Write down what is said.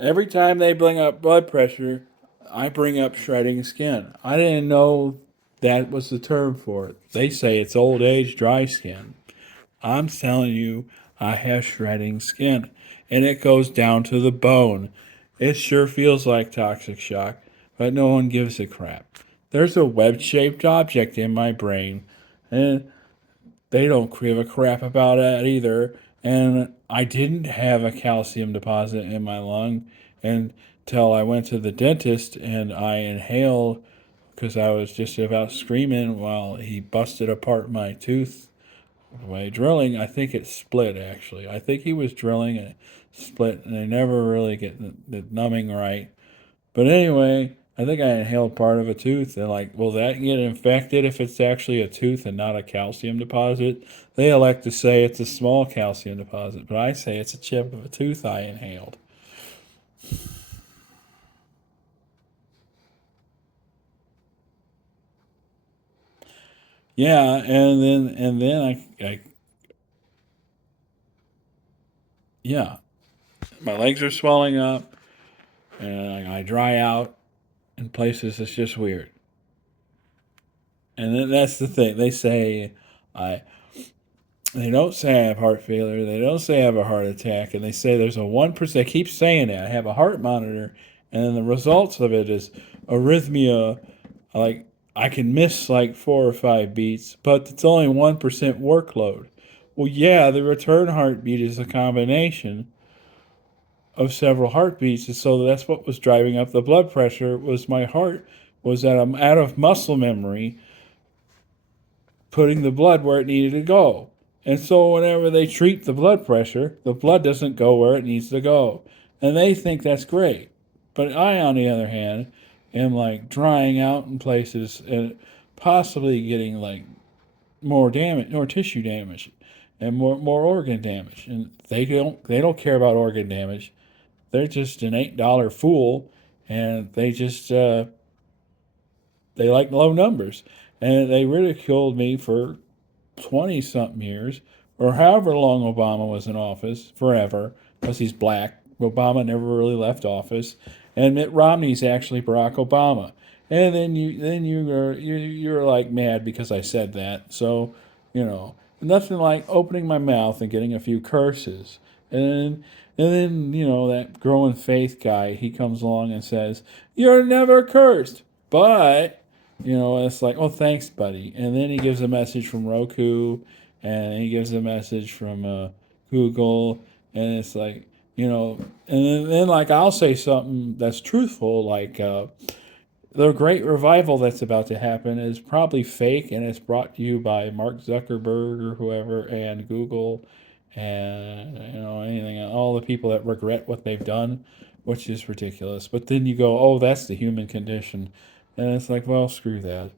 Every time they bring up blood pressure, I bring up shredding skin. I didn't know that was the term for it. They say it's old age dry skin. I'm telling you, I have shredding skin, and it goes down to the bone. It sure feels like toxic shock, but no one gives a crap. There's a web shaped object in my brain, and they don't give a crap about that either. And I didn't have a calcium deposit in my lung until I went to the dentist and I inhaled because I was just about screaming while he busted apart my tooth by drilling. I think it split actually. I think he was drilling and it split, and they never really get the numbing right. But anyway, I think I inhaled part of a tooth, and like, will that get infected if it's actually a tooth and not a calcium deposit? They elect to say it's a small calcium deposit, but I say it's a chip of a tooth I inhaled. Yeah, and then I yeah, my legs are swelling up, and I dry out in places. It's just weird. And then that's the thing. I They don't say I have heart failure. They don't say I have a heart attack. And they say there's a 1%. They keep saying that. I have a heart monitor. And then the results of it is arrhythmia. Like, I can miss like 4 or 5 beats, but it's only 1% workload. Well, yeah, the return heartbeat is a combination of several heartbeats. And so that's what was driving up the blood pressure was my heart was at out of muscle memory putting the blood where it needed to go. And so whenever they treat the blood pressure, the blood doesn't go where it needs to go. And they think that's great. But I, on the other hand, am like drying out in places and possibly getting like more damage, more tissue damage, and more organ damage. And they don't care about organ damage. They're just an $8 fool, and they like low numbers. And they ridiculed me for 20 something years, or however long Obama was in office, forever, because he's black. Obama never really left office, and Mitt Romney's actually Barack Obama. And then you're like mad because I said that. So, nothing like opening my mouth and getting a few curses. And then that growing faith guy, he comes along and says, "You're never cursed." But it's like, oh, thanks, buddy. And then he gives a message from Roku, and he gives a message from Google, and it's like, and then like I'll say something that's truthful, like the great revival that's about to happen is probably fake, and it's brought to you by Mark Zuckerberg or whoever, and Google, and anything, all the people that regret what they've done, which is ridiculous. But then you go, oh, that's the human condition, and it's like, well, screw that.